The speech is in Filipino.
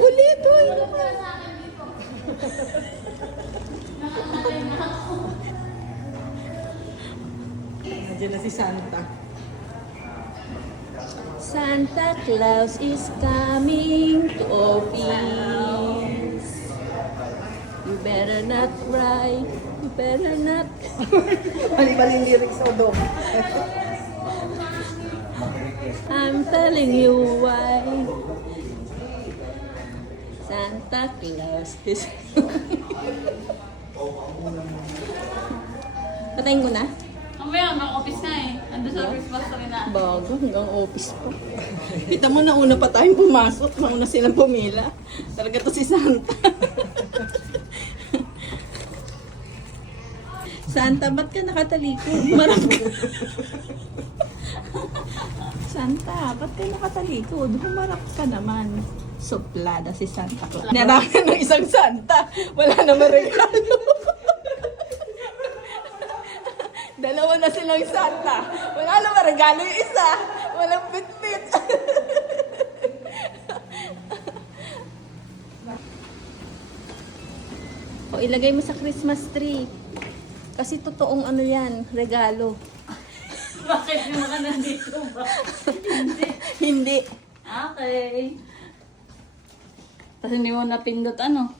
Ulit, ulit. Nandiyan na si Santa. Santa Claus is coming to office. You better not cry. You better not. Mali-maling lyrics o dog. I'm telling you why. Santa Claus is... Patayin ko na? Mamaya, hanggang office na eh. Ando sa Christmas rin na. Bago, hanggang office po. Kita mo, nauna pa tayong pumasok. Nauna silang pumila. Talaga to si Santa. Santa, ba't ka nakatalikod? Marap ka. Santa, ba't ka nakatalikod? Humarap ka naman. Suplada si Santa Claus. Narangan ng isang Santa. Wala naman regalo. Dalawa na silang Santa. Wala naman regalo yung isa. Walang bit-bit. O, ilagay mo sa Christmas tree. Kasi totoong ano yan, regalo. Bakit yung mga nandito ba? Hindi. Hindi. Okay. Tapos hindi mo napindot ano?